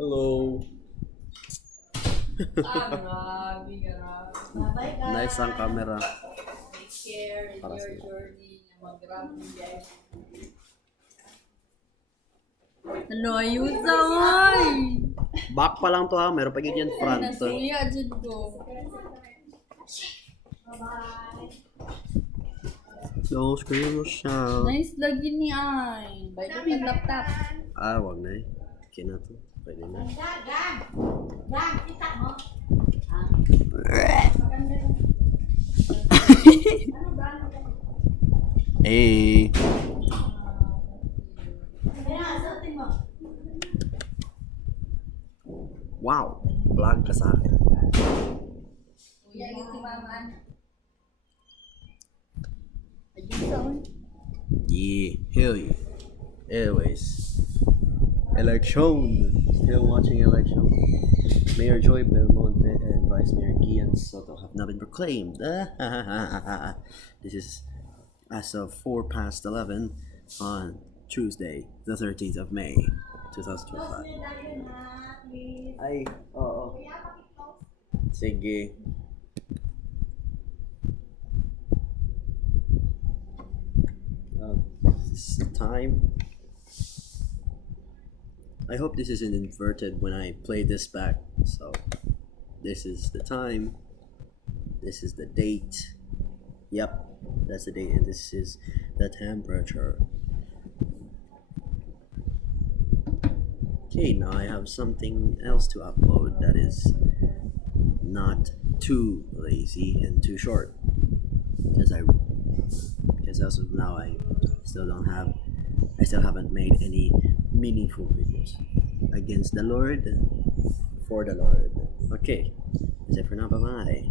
Hello. Grabe, grabe. Bye guys. Nice ang camera. Take care in Para your sa'yo. journey na mag-grabe guys. Ano, ayusa, oy! Back pa lang to ha, meron pa yun yan front. Nasuya, dyan ko. No, screen mo siya. Nice lagi ni Ay. By the way, laptop. Wag na eh. Okay na to. Pwede na. Gang, kita mo. Eh. Kaya, suotin mo. Wow. Vlog ka sa akin. Kuya, yung si Mama. Ayusa, oy. Yeah. Hell yeah. Anyways. Election. Still watching election. Mayor Joy Belmonte and Vice Mayor Kian Soto have not been proclaimed. This is as of 11 on Tuesday, the 13th of May, 2025. Ay, oo. Sige. This is the time. I hope this isn't inverted when I play this back. So, this is the time. This is the date. Yep, that's the date, and this is the temperature. Okay, now I have something else to upload that is not too lazy and too short. Because as of now I still haven't made any meaningful videos against the Lord, for the Lord. Okay, that's it for now. Bye bye.